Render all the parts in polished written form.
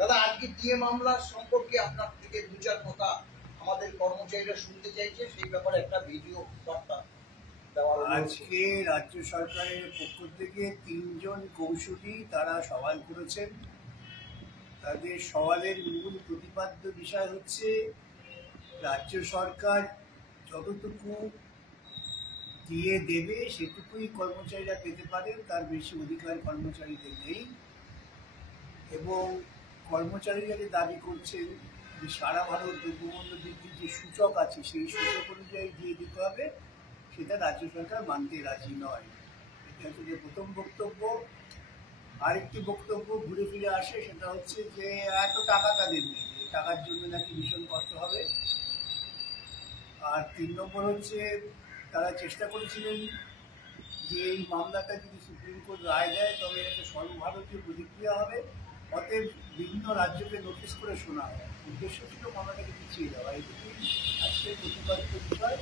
দাদা, আজকে ডিএ মামলা সম্পর্কে আপনার থেকে দু চার কথা আমাদের কর্মচারীরা শুনতে চাইছে, সেই ব্যাপারে একটা ভিডিও বার্তা দেওয়ার। আজকে রাজ্য সরকারের পক্ষ থেকে 3 জন কৌশলী তারা সওয়াল করেছেন। তাদের সওয়ালের মূল প্রতিপাদ্য বিষয় হচ্ছে রাজ্য সরকার যতটুকু দিয়ে দেবে সেটুকুই কর্মচারীরা পেতে পারেন, তার বেশি অধিকার কর্মচারীদের নেই। এবং কর্মচারীরা যে দাবি করছেন যে সারা ভারত দ্রব্যমূল্য বৃদ্ধির যে সূচক আছে সেই সূচক অনুযায়ী দিয়ে দিতে হবে, সেটা রাজ্য সরকার মানতে রাজি নয়। এটা হচ্ছে প্রথম বক্তব্য। আরেকটি বক্তব্য ঘুরে ফিরে আসে, সেটা হচ্ছে যে এত টাকা তাদের নেই, টাকার জন্য নাকি ভীষণ কষ্ট হবে। আর 3 নম্বর হচ্ছে তারা চেষ্টা করেছিলেন যে এই মামলাটা যদি সুপ্রিম কোর্ট রায় দেয় তবে একটা সর্বভারতীয় প্রতিক্রিয়া হবে, অতএব বিভিন্ন রাজ্যকে নোটিশ করে শোনা হয়। উদ্দেশ্য ছিল মামলাটাকে পিছিয়ে দেওয়া। এটুকুই আজকের প্রতিপাদিত বিষয়।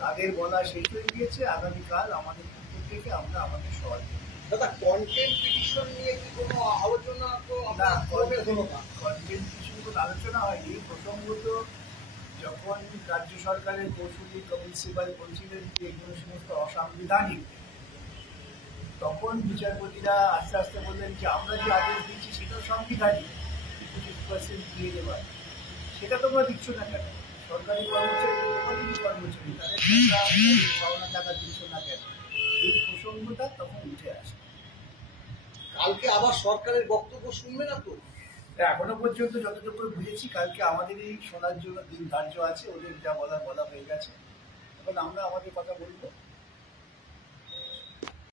তাদের বলা শেষ হয়ে গিয়েছে। আগামীকাল আমাদের পক্ষ থেকে আমরা আমাদের সওয়াল করব। দাদা, কন্টেন্ট পিটিশন নিয়ে কি কোনো আলোচনা? তো না, কন্টেন্ট পিটিশন কোনো আলোচনা হয়নি। প্রসঙ্গত যখন রাজ্য সরকারের কৌশলী কপিল সিবাল বলছিলেন যে এগুলো সমস্ত অসাংবিধানিক, তখন বিচারপতিরা আস্তে আস্তে বললেন যে আমরা যে আদেশ দিচ্ছি সেটাও সাংবিধানিক, 25% দিয়ে দেওয়ার। সেটা তোমরা দিচ্ছ না কেন? সরকারি কর্মচারী কর্মচারী তাদের পাওনা টাকা দিচ্ছ না কেন? এই প্রসঙ্গটা তখন উঠে আসে। কালকে আবার সরকারের বক্তব্য শুনবে না তো? এখনো পর্যন্ত যতটুকু বুঝেছি কালকে আমাদের এই শোনার জন্য দিন ধার্য আছে। ওদের যা বলা হয়ে গেছে। এখন আমরা আমাদের কথা বলবো।